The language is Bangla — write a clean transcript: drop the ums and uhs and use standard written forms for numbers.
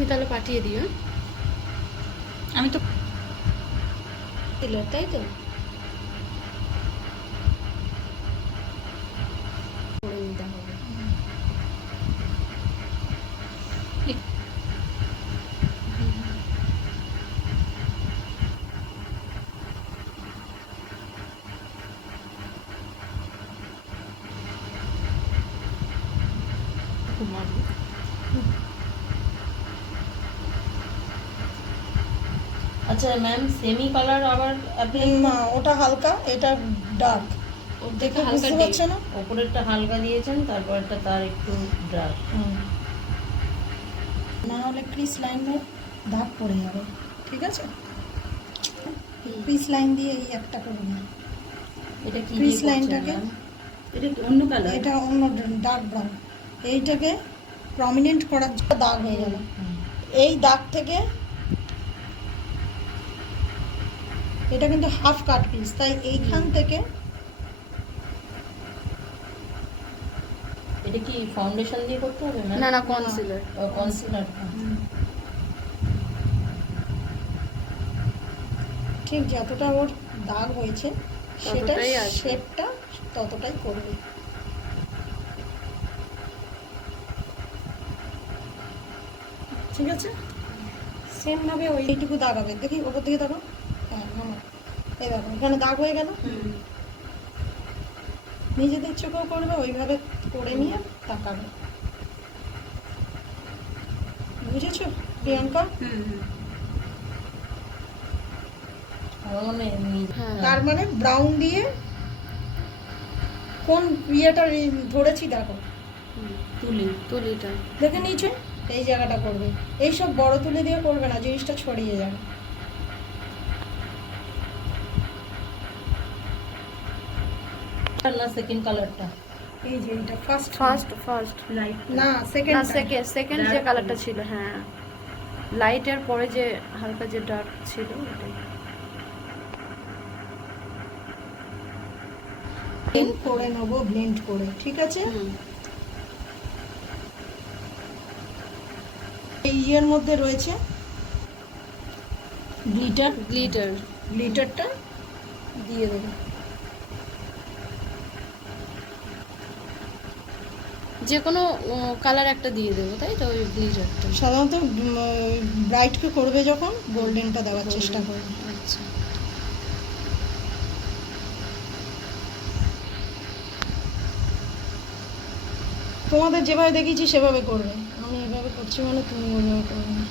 তুমি তাহলে পাঠিয়ে দিও। আমি তো দিল তাই তো করে নিতে হবে। ঘুমাবো। আচ্ছা ম্যাম, সেমি কালার আবার অ্যাপ্লাই না, ওটা হালকা, এটা ডার্ক। ওর দেখে হালকা বুঝতে পারছো না? ওপরেরটা হালকা দিয়েছেন, তারপরেরটা তার একটু ডার্ক। না হলে ক্রিস লাইনের দাগ পড়ে যাবে, ঠিক আছে? ক্রিস লাইন দিয়ে এই একটা করে না, এটা কি ক্রিস দিয়ে লাইনটাকে, এটা অন্য কালার? এটা অন্য ডার্ক ব্রাউন। এইটাকে প্রমিনেন্ট করার জন্য দাগ হয়ে গেল। এই দাগ থেকে এটা কিন্তু হাফ কাট পিস, তাই এইখান থেকে এটা কি ফাউন্ডেশন দিয়ে করতে হবে না না কনসিলার। কনসিলার। ঠিক যতটা ওর দাগ হয়েছে সেটা ততটাই আসবে। শেপটা ততটাই করবে। ঠিক আছে, সেম ভাবে ওইটুকু দাগ হবে। দেখি ওপর দিকে দেখো, হ্যাঁ এই দেখো এখানে দাগ হয়ে গেল। নিজেদের চোখেও করবে, ওইভাবে করে নিয়ে তাকাবে। বুঝেছো প্রিয়াঙ্কা? আমার মনে হয় হ্যাঁ তার মানে ব্রাউন দিয়ে কোন ইয়েটা ধরেছি দেখো, তুলিটা দেখে নিচে এই জায়গাটা করবে। এইসব বড় তুলে দিয়ে করবে না, জিনিসটা ছড়িয়ে যাবে। না সেকেন্ড কালারটা, এই যে এটা ফার্স্ট ফার্স্ট লাইট না না সেকেন্ড সেকেন্ড যে কালারটা ছিল, হ্যাঁ লাইটের পরে যে হালকা যে ডার্ক ছিল ওটাই। করে নেবো ব্লেন্ড করে, ঠিক আছে? এই ইয়ের মধ্যে রয়েছে গ্লিটারটা দিয়ে দেবো। যে কোনো কালার একটা দিয়ে দেবো তাই তো, ওই গ্লিটারটা। সাধারণত ব্রাইটকে করবে যখন গোল্ডেনটা দেওয়ার চেষ্টা করবে। আচ্ছা তোমাদের যেভাবে দেখিয়েছি সেভাবে করবে, আমি এভাবে করছি মানে তুমি ওইভাবে করবে না।